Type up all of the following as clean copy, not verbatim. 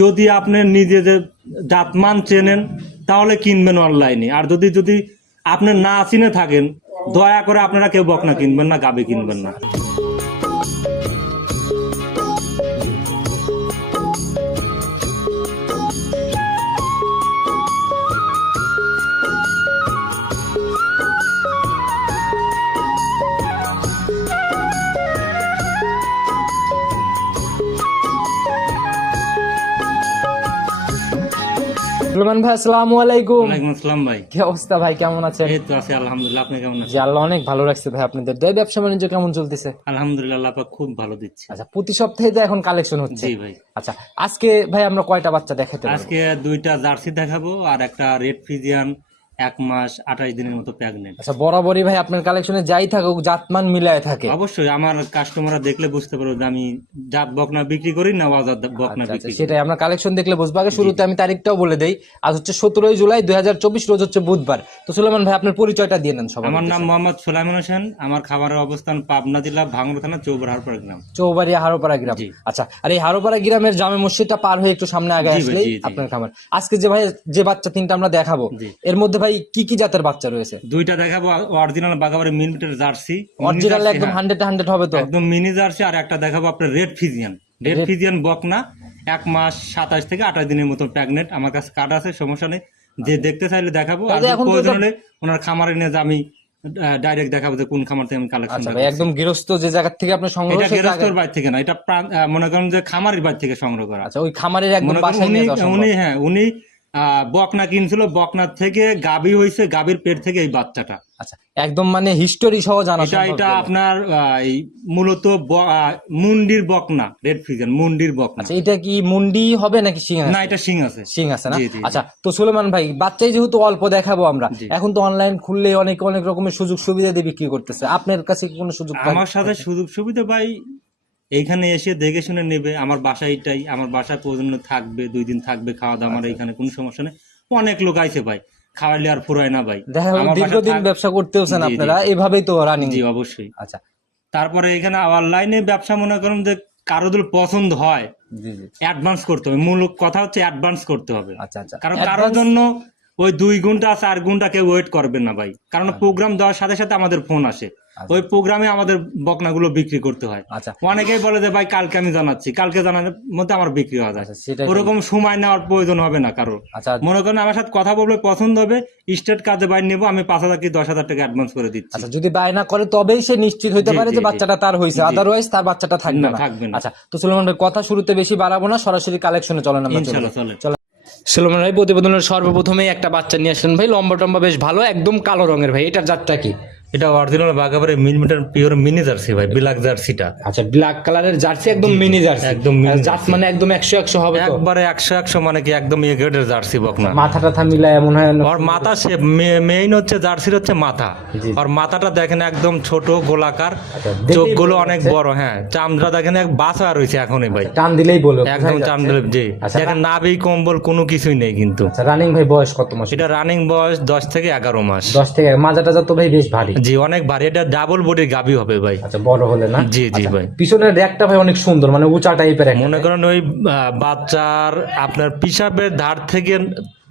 যদি আপনি নিজেদের জাতমান চেনেন তাহলে কিনবেন অনলাইনে, আর যদি যদি আপনি না চিনে থাকেন দয়া করে আপনারা কেউ বকনা কিনবেন না, গাবি কিনবেন না। সুলেমান ভাই আসসালামু আলাইকুম। ওয়ালাইকুম আসসালাম ভাই। কি অবস্থা ভাই, কেমন আছেন? এই তো আছি আলহামদুলিল্লাহ, আপনি কেমন আছেন? জি আল্লাহ অনেক ভালো রাখছে ভাই। আপনাদের ব্যবসা বাণিজ্য কেমন চলতেছে? আলহামদুলিল্লাহ, আল্লাহ পাক খুব ভালো দিচ্ছে। আচ্ছা, প্রতি সপ্তাহে তো এখন কালেকশন হচ্ছে। জি ভাই। আচ্ছা, আজকে ভাই আমরা কয়টা বাচ্চা দেখাতে পারবো? আজকে 2টা জার্সি দেখাবো আর একটা রেড ফ্রিজিয়ান 1 মাস 28 দিনের মতো প্রেগনেন্ট। আচ্ছা, বরাবরই ভাই আপনার কালেকশনে যাই থাকুক জাতমান মিলায় থাকে। অবশ্যই আমার কাস্টমাররা দেখলে বুঝতে পারবে যে আমি জাত বকনা বিক্রি করি না অজাত বকনা আচ্ছা, বিক্রি করি। সেটাই আমরা কালেকশন দেখলে বুঝবো। আগে শুরুতে আমি তারিখটাও বলে দেই, আজ হচ্ছে 17 জুলাই 2024, রোজ হচ্ছে বুধবার। তো সুলেমান ভাই আপনার পরিচয়টা দিয়ে নেন সবার। আমার নাম মোহাম্মদ সুলাইমান হোসেন, আমার খামারের অবস্থান পাবনা জেলা ভাঙ্গুড়া থানা চৌবাড়ি হারপাড়া গ্রাম। চৌবাড়িয়া হারোপাড়া গ্রাম। জি। আচ্ছা, আর এই হারোপাড়া গ্রামের জামে মসজিদটা পার হয়ে একটু সামনে আগে জি ভাই, আসলেই জি, জি। আপনার খামার। আজকে যে ভাই যে বাচ্চা তিনটা আমরা দেখাবো, জি। এর মধ্যে ভাই কি কি জাতের বাচ্চা রয়েছে? 2টা দেখাবো অরিজিনাল বাগাবাড়ি মিনিটের জার্সি, অরিজিনাল একদম 100 হবে তো? একদম মিনি জার্সি। আর একটা দেখাবো আপনার রেড ফিজিয়ান। রেড ফিজিয়ান বকনা 1 মাস 27 থেকে 28 দিনের মতো প্রেগনেন্ট। আমার কাছে কার্ড আছে, সমস্যা নেই। যে দেখতে চাইলে দেখাবো, আর তাহলে এখন তো প্রয়োজন হলে ওনার খামারে নিয়ে যে আমি ডাইরেক্ট দেখাবো যে কোন খামার থেকে আমি কালেকশন। আচ্ছা ভাই, একদম গৃহস্থ যে জায়গা থেকে আপনি সংগ্রহ, এটা সেই গৃহস্থর জায়গা- বাড়ি থেকে না, এটা মনে করেন যে খামারের বাড়ি থেকে সংগ্রহ করা। আচ্ছা, ওই খামারের একদম মনে করেন বাসায় নিয়ে যাওয়া সম্ভব? উনি বকনা কিনছিল, বকনার থেকে গাবি হয়েছে, গাবির পেট থেকে এই বাচ্চাটা। আচ্ছা, একদম মানে হিস্টোরি সহ জানা এটা সম্ভব এটা গেলে। আপনার এই মূলত মুন্ডির বকনা, রেড ফিজিয়ান মুন্ডির বকনা। আচ্ছা, এটা কি মুন্ডি হবে নাকি শিং আছে? না, এটা শিং আছে। শিং আছে না? জি, জি, জি। আচ্ছা, তো সুলেমান ভাই বাচ্চাই যেহেতু অল্প দেখাবো আমরা, জি। এখন তো অনলাইন খুললে অনেক অনেক রকমের সুযোগ সুবিধা দিয়ে বিক্রি করতেছে। আপনার কাছে কি কোনো সুযোগ আমার সাথে সুযোগ সুবিধা ভাই, এইখানে এসে দেখে শুনে নেবে। আমার বাসায় এটাই, আমার বাসায় প্রয়োজন থাকবে, 2 দিন থাকবে, খাওয়া দাওয়া আমার এখানে কোনো সমস্যা নেই। অনেক লোক আইছে ভাই, খাওয়াইলে আর ফুরায় না ভাই। দেখা গেল আমার বাসায় দীর্ঘদিন থাক- ব্যবসা করতেওছেন জি, জি। আপনারা, এভাবেই তো রানিং। জি অবশ্যই। আচ্ছা, তারপরে এখানে অনলাইনে ব্যবসা মনে করেন যে কারো যদি পছন্দ হয় জি জি। অ্যাডভান্স করতে হবে। মূল কথা হচ্ছে অ্যাডভান্স করতে হবে। আচ্ছা আচ্ছা, কারণ কারোর জন্য ওই 2 ঘন্টা 4 ঘন্টা কেউ ওয়েট করবে না ভাই, কারণ প্রোগ্রাম দেওয়ার সাথে সাথে আমাদের ফোন আসে, ওই প্রোগ্রামে আমাদের বকনাগুলো বিক্রি করতে হয়। আচ্ছা অনেকেই বলে যে ভাই কালকে আমি জানাচ্ছি, কালকে জানানোর মধ্যে আমার বিক্রি হয়ে যায়। আচ্ছা, সেটাই। ওরকম সময় নেওয়ার প্রয়োজন হবে না কারো। আচ্ছা মনে করেন আমার সাথে কথা বলবে, পছন্দ হবে, স্টেট কাজে বাইর নেবো, আমি 5,000 কি 10,000 টাকা অ্যাডভান্স করে দিচ্ছি। আচ্ছা, যদি বায়না করে তবেই সে নিশ্চিত হইতে জি, পারে জি, যে জি। বাচ্চাটা তার হয়েছে, জি। আদারওয়াইজ তার বাচ্চাটা থাকবে না, না। থাকবে না। আচ্ছা, তো সুলেমান ভাই কথা শুরুতে বেশি বাড়াবো না, সরাসরি কালেকশনে চলেন আমরা। ইনশাল্লাহ চলে। সুলেমান ভাই প্রতিবেদনের সর্বপ্রথমেই একটা বাচ্চা নিয়ে আসলেন ভাই, লম্বা টম্বা বেশ ভালো, একদম কালো রঙের ভাই। এটার জাতটা কি? এটা অরিজিনাল বাগাবাড়ি মিলিমিটার পিওর মিনি জার্সি ভাই, ব্ল্যাক জার্সিটা। আচ্ছা, ব্ল্যাক কালারের জার্সি, একদম মিনি জার্সি। একদম mini আর জাত মানে একদম 100 হবে তো? একবারে 100 মানে কি একদম এ গ্রেডের জার্সি বকনা। মাথা টাথা মিলায় মনে হয় না? ওর মাথা মেইন হচ্ছে জার্সির হচ্ছে মাথা। জি। ওর মাথাটা দেখেন একদম ছোট গোলাকার, আচ্ছা, দেখলেই চোখগুলো বোঝা অনেক যাচ্ছে। বড়। হ্যাঁ, চামড়া দেখেন এক বাসা রয়েছে এখনই ভাই, টান দিলেই বলো একদম চামড়া। জি, আচ্ছা, দেখেন নাভি কম্বল কোনো কিছুই নেই কিন্তু। আচ্ছা, রানিং ভাই বয়স কত মাস? এটা রানিং বয়স 10 থেকে 11 মাস। 10 থেকে। মাজা টাজা তো ভাই বেশ ভারী। জি, অনেক ভারী। এটা ডাবল বডির গাবি হবে ভাই। আচ্ছা, বড় হলে না? জি, জি আচ্ছা, ভাই। পিছনের র্যাকটা ভাই অনেক সুন্দর, মানে উঁচা টাইপের। মনে করেন ওই বাচ্চার আপনার পিসাবের ধার থেকে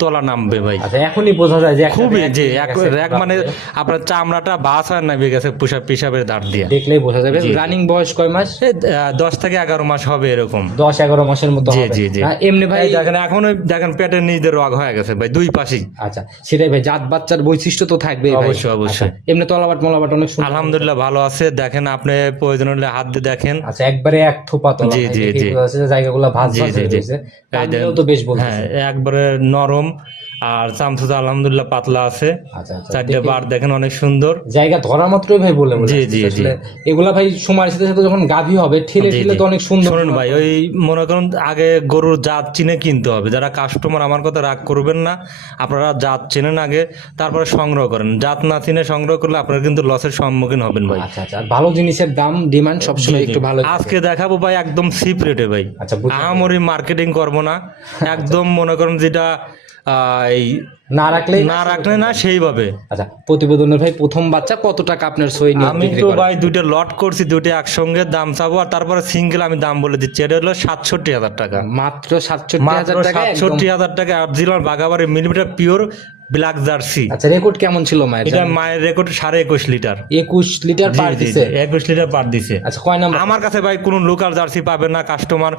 তলা নামবে ভাই। আচ্ছা, এখনই বোঝা যায় যে একটা খুবই rack যে হয়ে গেছে। র্যাক মানে আপনার চামড়াটা বাস আর নামে গেছে পিসাবের ধার দিয়ে। দেখলেই বোঝা যাবে। জি। রানিং বয়স কয় মাস? 10 থেকে 11 মাস হবে এরকম। 10-11 মাসের মতো জি, হবে। জি, জি। এমনি ভাই এই দেখেন এখন ওই দেখেন পেটের নিজের রোগ হয়ে গেছে ভাই, 2 পাশেই। আচ্ছা, সেটাই ভাই, জাত বাচ্চার বৈশিষ্ট্য তো থাকবেই ভাই। অবশ্যই, অবশ্যই। আচ্ছা, এমনি তলাবাট মলাবাট অনেক সুন্দর। আলহামদুলিল্লাহ ভালো আছে। দেখেন আপনি প্রয়োজন হলে হাত দিয়ে দেখেন। আচ্ছা, একবারে এক থোপা তলা। জি, ভাই, জি, দেখেই জি। বোঝা যাচ্ছে যে জায়গাগুলো ভাঁজ জি, ভাঁজ জি, হয়ে জি। রয়েছে। এই টান দেন- দিলেও তো বেশ হ্যাঁ, বলতেছে। একবারে নরম। আর চামচুটা আলহামদুলিল্লাহ পাতলা আছে। আচ্ছা আচ্ছা, 4টে দেখে- বার দেখেন অনেক সুন্দর। জায়গা ধরা মাত্রই ভাই বলে জি, জি, জি। আসলে এগুলা ভাই সময়ের সাথে সাথে যখন গাভী হবে ঠেলে জি, ঠেলে জি। তো অনেক সুন্দর। শোনেন ভাই, ওই মনে করুন আগে গরুর জাত চিনে কিনতে হবে। যারা কাস্টমার আমার কথা রাগ করবেন না, আপনারা জাত চেনেন আগে, তারপরে সংগ্রহ করেন। জাত না চিনে সংগ্রহ করলে আপনারা কিন্তু লসের সম্মুখীন হবেন ভাই। আচ্ছা আচ্ছা, আর ভালো জিনিসের দাম ডিমান্ড সবসময় একটু ভালো থাকে। আজকে দেখাবো ভাই একদম চিপ রেটে ভাই। আচ্ছা, বুঝতে আহামরি মার্কেটিং করবো না, একদম মনে করেন যেটা এই না রাখলে না রাখলে না সেইভাবে। আচ্ছা, প্রতিবেদনের ভাই প্রথম বাচ্চা কত টাকা আপনার সই নিয়ে আমি বিক্রি তো করেন? ভাই দুইটা লট করছি, দুইটা একসঙ্গে দাম চাবো, আর তারপরে সিঙ্গেল আমি দাম বলে দিচ্ছি, এটা হলো 67,000 টাকা, মাত্র 67,000 মাত্র টাকা একদম। 67,000 টাকা অরিজিনাল বাঘাবাড়ি মিলিমিটার পিওর ব্ল্যাক জার্সি। আচ্ছা, রেকর্ড কেমন ছিল মায়ের? এটা মায়ের রেকর্ড 21.5 লিটার। 21 লিটার পার দিছে। 21 লিটার পার দিছে। আচ্ছা, কয় নাম্বার? আমার কাছে ভাই কোনো লোকাল জার্সি পাবে না, কাস্টমার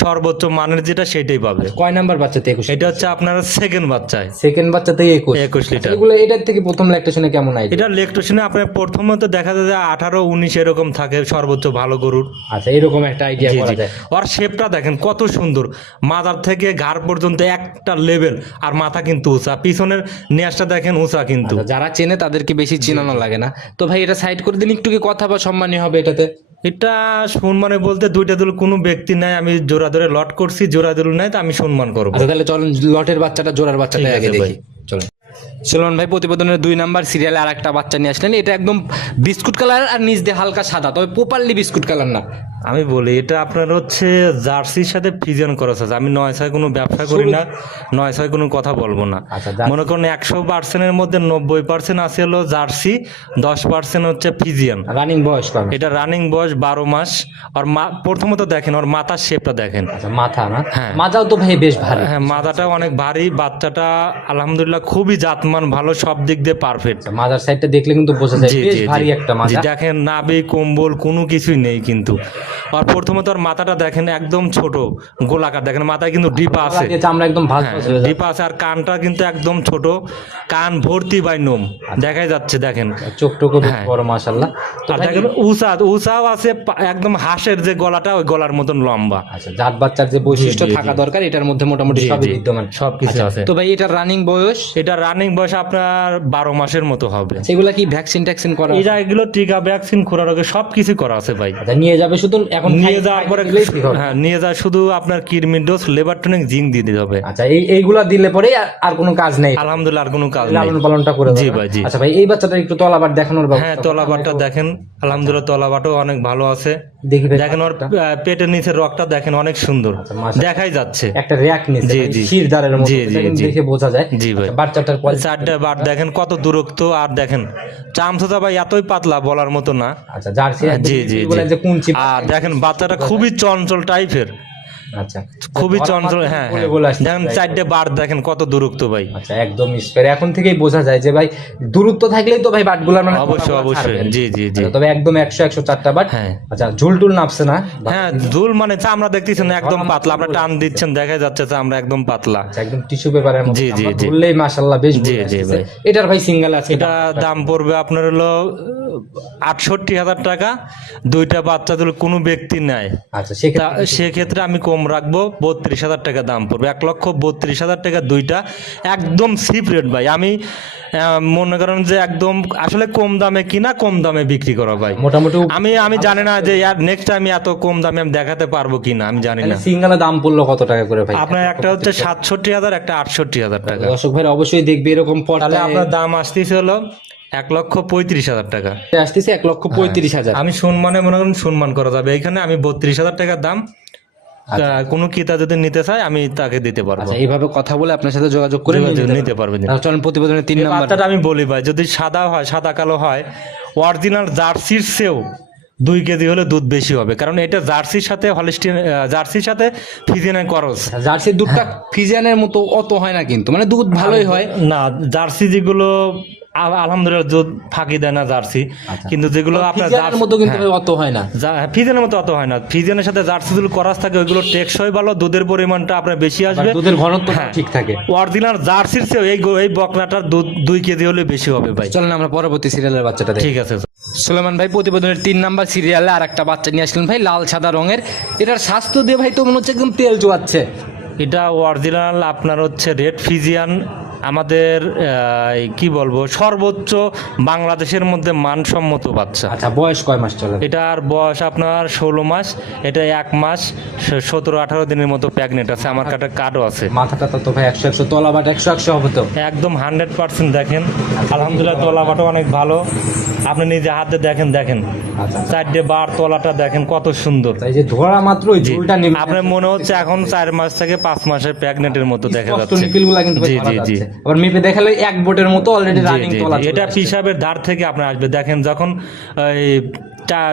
সর্বোচ্চ মানের যেটা সেটাই পাবে। কয় নাম্বার বাচ্চাতে 21? এটা হচ্ছে আপনার সেকেন্ড বাচ্চায় সেকেন্ড বাচ্চাতে 21 21 লিটার। এগুলো এটার থেকে প্রথম ল্যাকটেশনে কেমন আইডিয়া? এটা লেকটোশনে আপনার প্রথমত দেখা যায় যে 18-19 এরকম থাকে সর্বোচ্চ ভালো গরুর। আচ্ছা, এরকম একটা আইডিয়া জি, করা জি। যায়। ওর শেপটা দেখেন কত সুন্দর, মাথার থেকে ঘাড় পর্যন্ত একটা লেভেল, আর মাথা কিন্তু উঁচা, পিছনের নেয়াজটা দেখেন উঁচা কিন্তু। আচ্ছা, যারা চেনে তাদেরকে বেশি চিনানো লাগে না। তো ভাই এটা সাইড করে দিন, একটু কি কথা বা সম্মানী হবে এটাতে? এটা সম্মানে বলতে দুইটা দুল কোনো ব্যক্তি নাই, আমি জোড়া ধরে লট করছি, জোড়া দুল নাই তো আমি সম্মান করবো। আচ্ছা, তাহলে চলুন লটের বাচ্চাটা জোড়ার বাচ্চাটা ঠিক আগে আছে দেখি। চলুন। সুলেমান ভাই প্রতিবেদনের 2 নাম্বার সিরিয়ালে আর একটা বাচ্চা নিয়ে আসলেন। এটা একদম বিস্কুট কালার আর নিচ দিয়ে হালকা সাদা, তবে প্রপারলি বিস্কুট কালার না। আমি বলি এটা আপনার হচ্ছে জার্সির সাথে ফিজিয়ান করা আছে। আমি 9-6 কোনো ব্যবসা করি না, 9-6 কোনো কথা বলবো না। আচ্ছা, মনে করুন 100%-এর মধ্যে 90% আছে হলো জার্সি, 10% হচ্ছে ফিজিয়ান। রানিং বয়স কম। এটা রানিং বয়স 12 মাস। আর প্রথমত দেখেন ওর মাথার শেপটা দেখেন। আচ্ছা, মাথা না? হ্যাঁ। মাথাও তো ভাই বেশ ভারী। হ্যাঁ, মাথাটা অনেক ভারী, বাচ্চাটা আলহামদুলিল্লাহ খুবই জাতমান ভালো, সব দিক দিয়ে পারফেক্ট। আচ্ছা, মাথার সাইডটা দেখলে কিন্তু বোঝা যায় বেশ ভারী একটা জি, মাথা। দেখেন নাভি কম্বল কোনো কিছুই নেই কিন্তু। আর প্রথমত ওর মাথাটা দেখেন একদম ছোট গোলাকার, দেখেন মাথায় কিন্তু ডিপা আছে, আমরা একদম ভালো হ্যাঁ, ডিপা আছে। আর কানটা কিন্তু একদম ছোট, কান ভর্তি বাই নোম দেখাই যাচ্ছে দেখেন। চোখ টোকো বেশ হ্যাঁ। বড় মাশাআল্লাহ। তো আর ভাই, দেখেন উঁচাও আছে, একদম হাঁসের যে গলাটা ওই গলার মতন লম্বা। আচ্ছা, জাত বাচ্চার যে বৈশিষ্ট্য জি, জি, থাকা দরকার এটার মধ্যে মোটামুটি জি, সবই জি। বিদ্যমান। সবকিছু আচ্ছা, আছে। তো ভাই এটার রানিং বয়স? এটা রানিং বয়স আপনার 12 মাসের মতো হবে। সেগুলা কি ভ্যাকসিন ট্যাকসিন করা? এরা এগুলো টিকা ভ্যাকসিন খোরা রোগে সবকিছু করা আছে ভাই। আচ্ছা, নিয়ে যাবে শুধু এখন নিয়ে যাওয়ার পরে হ্যাঁ, নিয়ে যাওয়া শুধু আপনার Kirmir dose, labour tonic, zinc দিয়ে দিতে হবে। আচ্ছা, এইগুলা দিলে পরে আর কোনো কাজ নেই? আলহামদুলিল্লাহ আর কোনো কাজ নেই। লালন পালনটা করে জি দেবে না? ভাই, জি। আচ্ছা ভাই, এই বাচ্চাটা একটু তলাবার দেখানোর হ্যাঁ, ব্যবস্থা তলাবারটা দেখেন, আলহামদুলিল্লাহ তলাবারটাও অনেক ভালো আছে। দেখি ভাই, দেখেন ওর পেটের নিচের রগটা দেখেন অনেক সুন্দর আচ্ছা, মাশাআল্লাহ। দেখাই যাচ্ছে। একটা র্যাক নিচে জি, ভাই, জি। শিরদাঁড়ের মতো, জি, এটা জি, কিন্তু জি। দেখে বোঝা যায়। জি ভাই। আচ্ছা, বাচ্চাটার কোয়ালিটি? 4টে বার দেখেন কত দূরত্ব, আর দেখেন চামচটা ভাই এতই পাতলা বলার মতো না। আচ্ছা, জার্সি একদম জি, জি, বলে জি। যে কুঞ্চি। আর দেখেন বাচ্চাটা খুবই চঞ্চল টাইপের, আচ্ছা, খুবই ধরা চঞ্চল। মাত্রই হ্যাঁ, বলে হ্যাঁ। বলে আসছে দেখেন ভাই। 4টে বার দেখেন কত দূরত্ব ভাই। আচ্ছা, একদম স্পেয়ার। এখন থেকেই বোঝা যায় যে ভাই দূরত্ব থাকলেই তো ভাই বাটগুলার মানে অবশ্যই, তলাগুলা অবশ্যই। ছাড়বে। জি, জি, জি। আচ্ছা, তবে একদম 100-104টা বাট। হ্যাঁ। আচ্ছা, ঝুলটুল নাপছে না? হ্যাঁ, দুল মানে চামড়া দেখতেছেন একদম পাতলা, আপনার টান দিচ্ছেন দেখা যাচ্ছে চামড়া একদম পাতলা। আচ্ছা, একদম টিস্যু পেপারের মতো। জি, জি, আমরা জি। ধরলেই মাশাআল্লাহ বেশ জি, বোঝা জি যাচ্ছে। ভাই। এটার ভাই সিঙ্গেল আছে? এটা দাম পড়বে আপনার হলো 68,000 টাকা। দুইটা বাচ্চা যদি কোনো ব্যক্তি নেয় আচ্ছা, সেক্ষেত্রে সেক্ষেত্রে আমি কম রাখবো, 32,000 টাকা দাম পড়বে। 1,32,000 টাকা দুইটা, একদম চিপ রেট ভাই। আমি মনে করেন যে একদম আসলে কম দামে কিনা কম দামে বিক্রি করা ভাই। মোটামুটি আমি জানি না যে নেক্সট টাইম এত কম দামে আমি দেখাতে পারবো কিনা, আমি জানি না। সিঙ্গেলের দাম পড়লো কত টাকা করে ভাই? আপনার একটা হচ্ছে 67,000, একটা 68,000 টাকা। দর্শক ভাই অবশ্যই দেখবে এরকম তাহলে পর্দায় আপনার দাম আসতেছে হলো 1,35,000 টাকা। আসতেছে 1,35,000। আমি সম্মানে মনে করেন সম্মান করা যাবে এখানে। আমি 32,000 টাকার দাম, কোনো ক্রেতা যদি নিতে চায় আমি তাকে দিতে পারবো। আচ্ছা, এইভাবে কথা বলে আপনার সাথে যোগাযোগ করে নিতে পারবে। তাহলে চলুন প্রতিবেদনের 3 নাম্বার। বাচ্চাটা আমি বলি ভাই, যদি সাদা হয়, সাদা কালো হয়, অরিজিনাল জার্সির চেয়েও 2 কেজি হলে দুধ বেশি হবে, কারণ এটা জার্সির সাথে হলিস্টিন, জার্সির সাথে ফিজিয়ানের করস। জার্সির দুধটা ফিজিয়ানের মতো অত হয় না কিন্তু, মানে দুধ ভালোই হয়। না, জার্সি যেগুলো আলহামদুলিল্লাহ দুধ ফাঁকি দেয় না জার্সি, কিন্তু যেগুলো আপনার ফিজিয়ানের মতো কিন্তু ভাই অত হয় না। ফিজিয়ানের মতো অত হয় না। ফিজিয়ানের সাথে জার্সি যেগুলো করাস থাকে ওইগুলো টেকসই ভালো, দুধের পরিমাণটা আপনার বেশি আসবে, দুধের ঘনত্ব হ্যাঁ। ঠিক থাকে। অরিজিনাল জার্সির চেয়ে এই বকনাটার দুধ 2 কেজি হলে বেশি হবে ভাই। চলেন আমরা পরবর্তী সিরিয়ালের বাচ্চাটা দেখি। ঠিক আছে। সুলেমান ভাই প্রতিবেদনের 3 নাম্বার সিরিয়ালে আর একটা বাচ্চা নিয়ে আসলেন ভাই, লাল সাদা রঙের। এটার স্বাস্থ্য দিয়ে ভাই তো মনে হচ্ছে একদম তেল চুয়াচ্ছে। এটা অরিজিনাল আপনার হচ্ছে রেড ফিজিয়ান আমাদের কি বলবো সর্বোচ্চ বাংলাদেশের মধ্যে মানসম্মত বাচ্চা। আচ্ছা, বয়স কয় মাস চলে? এটার বয়স আপনার 16 মাস, এটা 1 মাস 17-18 দিনের মতো প্রেগনেন্ট আছে, আমার কাছে কার্ডও আছে। মাথাটা তো ভাই 100 তলা বাট 100 হবে তো? একদম 100% দেখেন, আলহামদুলিল্লাহ তলাবাটা অনেক ভালো, আপনি নিজে হাতে দেখেন আচ্ছা, চারটে বার তলাটা দেখেন কত সুন্দর। এই যে ধরা মাত্র ওই ঝুলটা নেমে আপনার মনে হচ্ছে এখন 4 মাস থেকে 5 মাসের প্রেগনেন্টের মতো দেখা যাচ্ছে। নিপিলগুলা কিন্তু জি ধরা জি জি যাচ্ছে। আবার মেপে দেখালে এক বোটের মতো অলরেডি জি, রানিং জি, তলা জি। চলে এটা আসছে। পিসাবের ধার থেকে আপনার আসবে, দেখেন যখন এই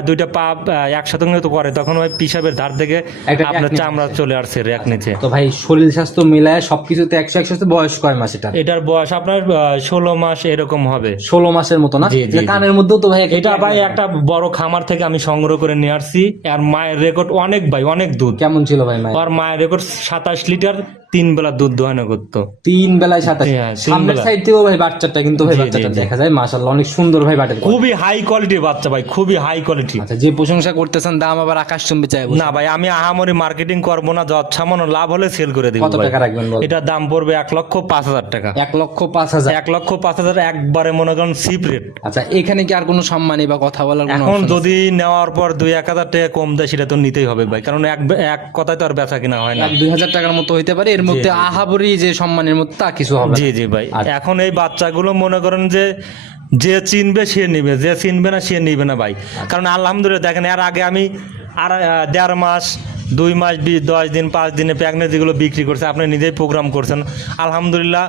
দুইটা পা একসাথে তো করে তখন ওই পিসাবের ধার থেকে একটা আপনার র্যাক চামড়া চলে আসছে র্যাক নিচে। তো ভাই শরীর স্বাস্থ্য মিলায় সবকিছুতে 100 বয়স কয় মাস এটা? এটার বয়স আপনার 16 মাস এরকম হবে। 16 মাসের মতো না? জি, জি, যে কানের মধ্যেও তো ভাই এটা ভাই একটা বড় খামার থেকে আমি সংগ্রহ করে নিয়ে আসছি, আর মায়ের রেকর্ড অনেক ভাই, অনেক দুধ। কেমন ছিল ভাই মায়ের? আর মায়ের রেকর্ড 27 লিটার 3 বেলা দুধ দোহানো করতো। 3 বেলায় 27। হ্যাঁ, 3 সামনের বেলা। সাইড থেকেও ভাই বাচ্চাটা কিন্তু ভাই জি, জি, বাচ্চাটা জি। দেখা যায় মাশাআল্লাহ অনেক সুন্দর ভাই বাটে। খুবই হাই কোয়ালিটির বাচ্চা ভাই, খুবই হাই কোয়ালিটি। আচ্ছা, যে প্রশংসা করতেছেন দাম আবার আকাশচুম্বী চাই। না ভাই, আমি আহামরি মার্কেটিং করবো না, যত সামান্য লাভ হলে সেল করে দিব। কত টাকা রাখবেন বল? এটা দাম পড়বে 1,05,000 টাকা। 1,05,000। 1,05,000 একবারে মনে করেন সিপ রেট। আচ্ছা, এখানে কি আর কোনো সম্মানী বা কথা বলার কোনো এখন option আছে? যদি নেওয়ার পর 2-1,000 টাকা কম দেয় সেটা তো নিতেই হবে ভাই, কারণ এক কথায় তো আর বেচা কিনা হয় না। 1-2 হাজার টাকার মতো হইতে পারে, এর মধ্যে আহাবরি যে সম্মানের মতো তা কিছু হবে না। জি জি ভাই, আচ্ছা। এখন এই বাচ্চাগুলো মনে করেন যে যে চিনবে সে নিবে, যে চিনবে না সে নিবে না ভাই। কারণ আলহামদুলিল্লাহ দেখেন, এর আগে আমি আর 1.5 মাস 2 মাস 10 দিন 5 দিনে প্রেগনেন্ট যেগুলো বিক্রি করছে, আপনি নিজেই প্রোগ্রাম করছেন, আলহামদুলিল্লাহ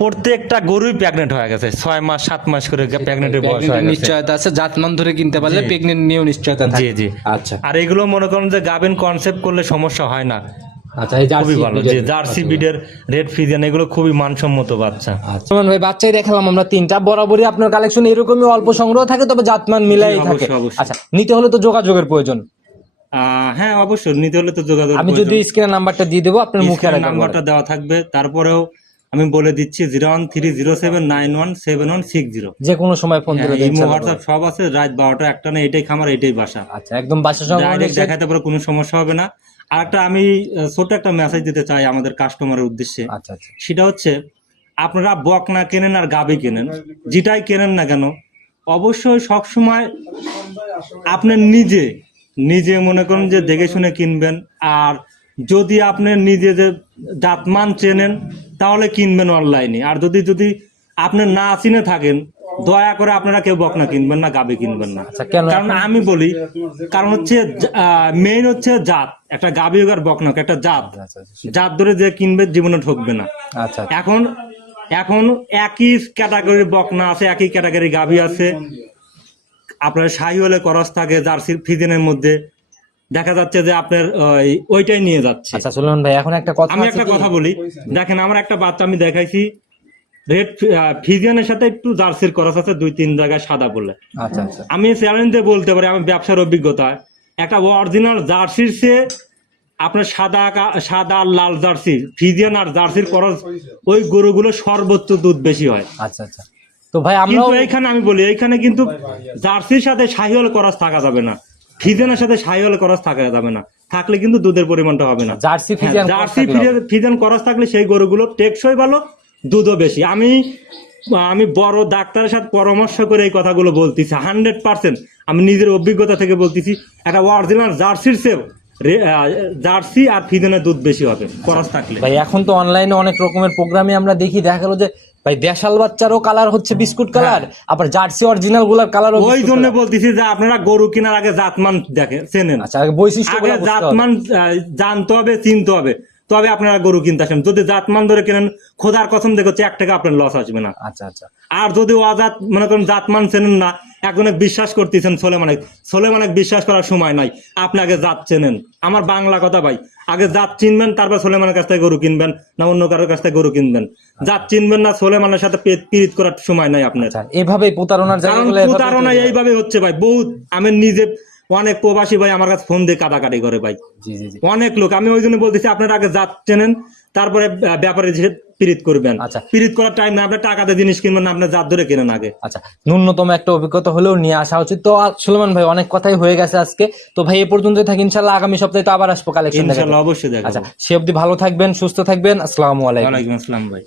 প্রত্যেকটা গরুই প্রেগনেন্ট হয়ে গেছে। 6 মাস 7 মাস করে প্রেগনেন্টের বয়স হয়ে প্রেগনেন্টের গেছে। নিশ্চয়তা আছে, জাতমান ধরে কিনতে পারলে জি। প্রেগনেন্ট নিয়েও নিশ্চয়তা জি থাকে। জি। আচ্ছা আর এগুলো মনে করেন যে গাভিন কনসেপ্ট করলে সমস্যা হয় না, আচ্ছা, এই খুবই জার্সি ভালো। যে জার্সি বিডের রেড ফিজিয়ান এগুলো খুবই মানসম্মত বাচ্চা। আচ্ছা ভাই, বাচ্চাই দেখালাম আমরা 3টা। বরাবরই আপনার কালেকশন এরকমই অল্প সংগ্রহ থাকে, তবে জাতমান মিলাই জি, থাকে। অবশ্যই, অবশ্যই। আচ্ছা, নিতে হলে তো যোগাযোগের প্রয়োজন। হ্যাঁ অবশ্যই, নিতে হলে তো যোগাযোগ আমি যদি স্ক্রিনের নাম্বারটা দিয়ে দেবো, আপনার মুখে আর নাম্বারটা দেওয়া থাকবে, তারপরেও আমি বলে দিচ্ছি 01307917160। যে কোনো সময় ফোন করে ইমো হোয়াটসঅ্যাপ সব আছে, রাত 12টা 1টা না, এটাই খামার এটাই বাসা, আচ্ছা, একদম বাসার সঙ্গে ডাইরেক্ট দেখাতে পারে, কোনো সমস্যা হবে না। আর একটা আমি ছোট একটা মেসেজ দিতে চাই আমাদের কাস্টমারের উদ্দেশ্যে। আচ্ছা আচ্ছা সেটা হচ্ছে, আপনারা বকনা কেনেন আর গাবি কেনেন, যেটাই কেনেন না কেন, অবশ্যই সবসময় আপনার নিজে মনে করেন যে দেখে শুনে কিনবেন। আর যদি আপনি নিজে যে জাতমান চেনেন তাহলে কিনবেন অনলাইনে। আর যদি আপনি না চিনে থাকেন, দয়া করে আপনারা কেউ বকনা কিনবেন না, গাবি কিনবেন না। আচ্ছা, কেন? কারণ আমি বলি, কারণ হচ্ছে মেইন হচ্ছে জাত। একটা গাবি হোক আর বকনা হোক, একটা জাত, আচ্ছা জাত ধরে যে কিনবে জীবনে ঠকবে না। আচ্ছা এখন একই ক্যাটাগরির বকনা আছে, একই ক্যাটাগরি গাভী আছে, আপনার শাহিওয়ালে করস থাকে, জার্সির ফিজেনের মধ্যে দেখা যাচ্ছে যে আপনার ওইটাই নিয়ে যাচ্ছে। আচ্ছা সুলেমান ভাই, এখন একটা কথা আমি আছে একটা কি? কথা বলি, দেখেন আমার একটা বাচ্চা আমি দেখাইছি, রেড ফিজিয়ানের সাথে একটু জার্সির করস আছে 2-3 জায়গায় সাদা বলে। আচ্ছা আচ্ছা আমি চ্যালেঞ্জ দিয়ে বলতে পারি, আমি ব্যবসার অভিজ্ঞতা, একটা অরিজিনাল জার্সির চেয়ে আপনার সাদা আর লাল জার্সি, ফিজিয়ান আর জার্সির করস, ওই গরুগুলো সর্বোচ্চ দুধ বেশি হয়। আচ্ছা আচ্ছা। তো ভাই আমরা কিন্তু এইখানে আমি বলি, এইখানে কিন্তু জার্সির সাথে শাহিওয়াল করস থাকা যাবে না, ফিজিয়ানের সাথে শাহিওয়াল করস থাকা যাবে না, থাকলে কিন্তু দুধের পরিমাণটা হবে না। জার্সি ফিজিয়ান জার্সি ফিজিয়ান করস থাকলে সেই গরুগুলো টেকসই ভালো, দুধও বেশি। আমি বড় ডাক্তারের সাথে পরামর্শ করে এই কথাগুলো বলতেছি, 100% আমি নিজের অভিজ্ঞতা থেকে বলতেছি। একটা অরিজিনাল জার্সির চেয়ে জার্সি আর ফিজিয়ানের দুধ বেশি হবে করস থাকলে। ভাই এখন তো অনলাইনে অনেক রকমের প্রোগ্রামে আমরা দেখি, দেখা গেল যে ভাই দেশাল বাচ্চারও কালার হচ্ছে বিস্কুট কালার, আবার জার্সি অরিজিনাল গুলার কালার। ওই জন্য বলতেছি যে আপনারা গরু কেনার আগে জাতমান দেখে চেনেন। আচ্ছা, আগে বৈশিষ্ট্য আগে জাতমান জানতে হবে, চিনতে হবে, তবে আপনারা গরু কিনতে আসেন। যদি জাতমান ধরে কেনেন, খোদার কসম দেখো 1 টাকা আপনার লস আসবে না। আচ্ছা আচ্ছা। আর যদি অজাত মনে করেন, জাতমান চেনেন না, একজনে বিশ্বাস করতেছেন সোলেমানিক বিশ্বাস করার সময় নাই, আপনি আগে জাত চেনেন। আমার বাংলা কথা ভাই, আগে জাত চিনবেন, তারপর সোলেমানের কাছ থেকে গরু কিনবেন, না অন্য কারোর কাছ থেকে গরু কিনবেন। জাত চিনবেন না, সোলেমানের সাথে পীড়িত করার সময় নাই আপনার। এভাবেই প্রতারণার জায়গাগুলো প্রতারণা এইভাবে হচ্ছে ভাই, বহুত। আমি নিজে অনেক প্রবাসী ভাই আমার কাছে ফোন দিয়ে কাটাকাটি করে ভাই, জি জি জি। অনেক লোক। আমি ওই জন্য বলতেছি, আপনারা আগে জাত চেনেন, তারপরে ব্যাপারে পীড়িত করবেন। আচ্ছা, পীড়িত করার টাইম না, আপনি টাকাতে জিনিস কিনবেন না, আপনার জাত ধরে কেনেন আগে। আচ্ছা, ন্যূনতম একটা অভিজ্ঞতা হলেও নিয়ে আসা উচিত। তো সুলেমান ভাই, অনেক কথাই হয়ে গেছে আজকে, তো ভাই এ পর্যন্তই থাকি। ইনশাআল্লাহ আগামী সপ্তাহে তো আবার আসবো কালেকশন দেখাতে। ইনশাআল্লাহ অবশ্যই দেখাবো। আচ্ছা, সে অবধি ভালো থাকবেন, সুস্থ থাকবেন। আসসালামু আলাইকুম। ওয়ালাইকুম আসসালাম ভাই।